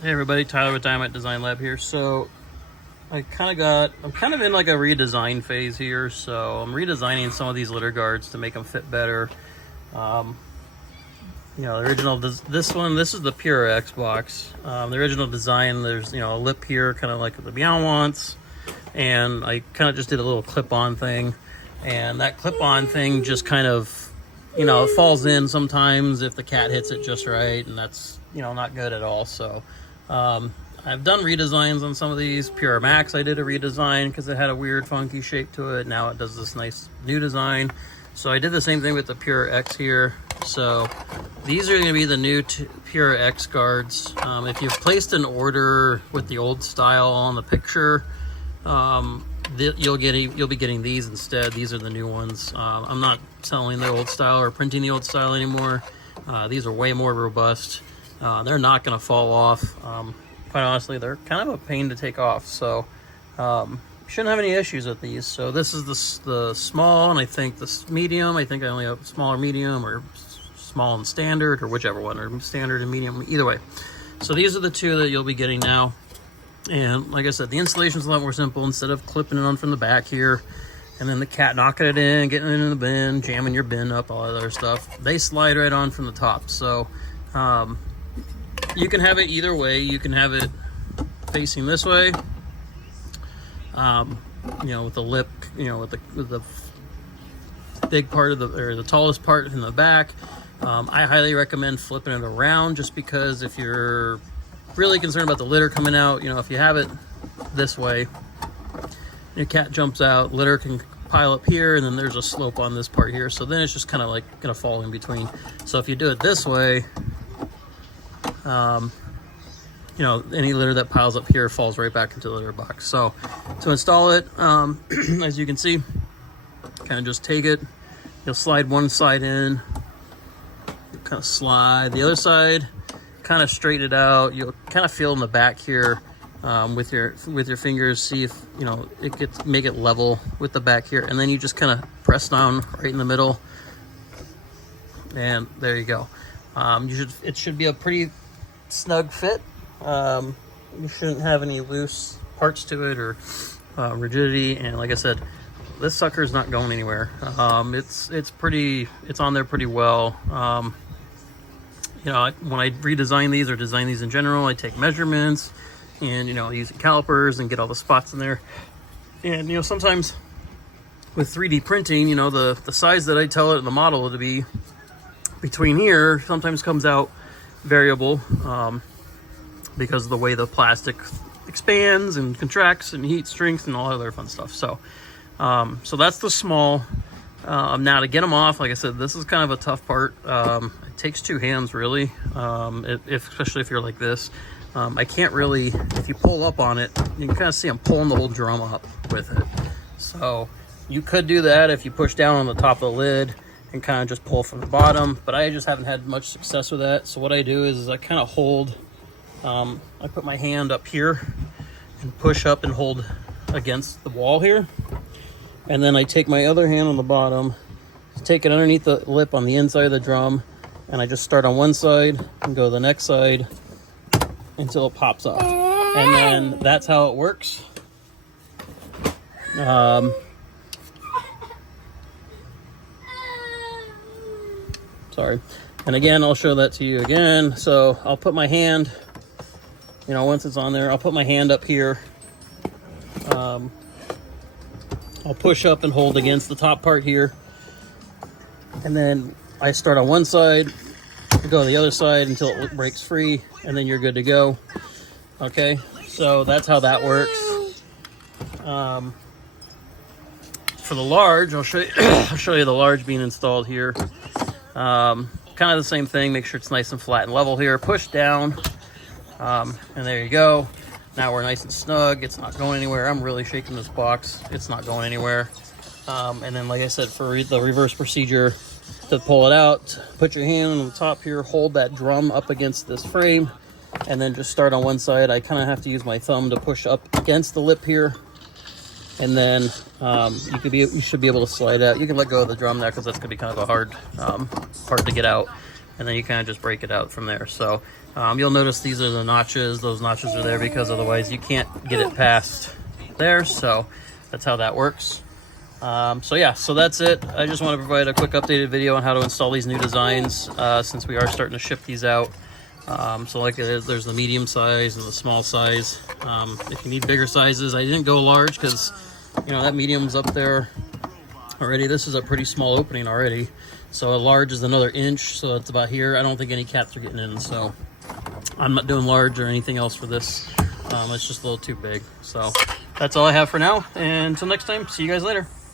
Hey everybody, Tyler with Dynamite Design Lab here. So I'm kind of in like a redesign phase here. So I'm redesigning some of these litter guards to make them fit better. The original, this is the Pura X box. The original design, there's, a lip here, kind of like the Meow wants. And I kind of just did a little clip-on thing. And that clip-on thing just kind of, it falls in sometimes if the cat hits it just right. And that's, not good at all. So I've done redesigns on some of these. Pura Max, I did a redesign because it had a weird funky shape to it. Now it does this nice new design. So I did the same thing with the Pura X here. So these are going to be the new Pura X guards. If you've placed an order with the old style on the picture, you'll be getting these instead. These are the new ones. I'm not selling the old style or printing the old style anymore. These are way more robust. They're not going to fall off. Quite honestly, they're kind of a pain to take off. So shouldn't have any issues with these. So this is the small, and I think this medium. I think I only have small or medium, or small and standard, or whichever one, or standard and medium, either way. So these are the two that you'll be getting now. And like I said, the installation is a lot more simple. Instead of clipping it on from the back here, and then the cat knocking it in, getting it in the bin, jamming your bin up, all that other stuff, they slide right on from the top. So you can have it either way. You can have it facing this way, with the lip, with the big part of the tallest part in the back. I highly recommend flipping it around, just because if you're really concerned about the litter coming out, if you have it this way, your cat jumps out, litter can pile up here, and then there's a slope on this part here. So then it's just kind of like gonna fall in between. So if you do it this way, any litter that piles up here falls right back into the litter box. So to install it, as you can see, kind of just take it, you'll slide one side in, kind of slide the other side, kind of straighten it out. You'll kind of feel in the back here with your fingers, see if make it level with the back here, and then you just kind of press down right in the middle, and there you go. It should be a pretty snug fit. You shouldn't have any loose parts to it or rigidity. And like I said, this sucker is not going anywhere. It's on there pretty well. When I redesign these or design these in general, I take measurements and using calipers and get all the spots in there. And sometimes with 3D printing, the size that I tell it in the model to be between here sometimes comes out variable, because of the way the plastic expands and contracts and heat strength and all that other fun stuff. So that's the small. Now to get them off, like I said, this is kind of a tough part. It takes two hands really, especially if you're like this. I can't really, if you pull up on it, you can kind of see I'm pulling the whole drum up with it. So you could do that if you push down on the top of the lid and kind of just pull from the bottom, but I just haven't had much success with that. So what I do is I kind of hold, I put my hand up here and push up and hold against the wall here. And then I take my other hand on the bottom, take it underneath the lip on the inside of the drum, and I just start on one side and go to the next side until it pops off. And then that's how it works. Sorry. And again, I'll show that to you again. So I'll put my hand, once it's on there, I'll put my hand up here. I'll push up and hold against the top part here. And then I start on one side, go to the other side until it breaks free, and then you're good to go. Okay, so that's how that works. For the large, I'll show you the large being installed here. Kind of the same thing. Make sure it's nice and flat and level here. Push down, and there you go. Now we're nice and snug. It's not going anywhere. I'm really shaking this box. It's not going anywhere. And then, like I said, for the reverse procedure, to pull it out, put your hand on the top here, hold that drum up against this frame, and then just start on one side. I kind of have to use my thumb to push up against the lip here, and then you should be able to slide out. You can let go of the drum there because that's gonna be kind of a hard part to get out, and then you kind of just break it out from there. So You'll notice these are the notches. Those notches are there because otherwise you can't get it past there. So that's how that works. So yeah, so that's it. I just want to provide a quick updated video on how to install these new designs since we are starting to ship these out. So like it is, there's the medium size and the small size. If you need bigger sizes, I didn't go large because, you know, that medium's up there already. This is a pretty small opening already. So a large is another inch, so it's about here. I don't think any cats are getting in, so I'm not doing large or anything else for this. It's just a little too big. So that's all I have for now. And until next time, see you guys later.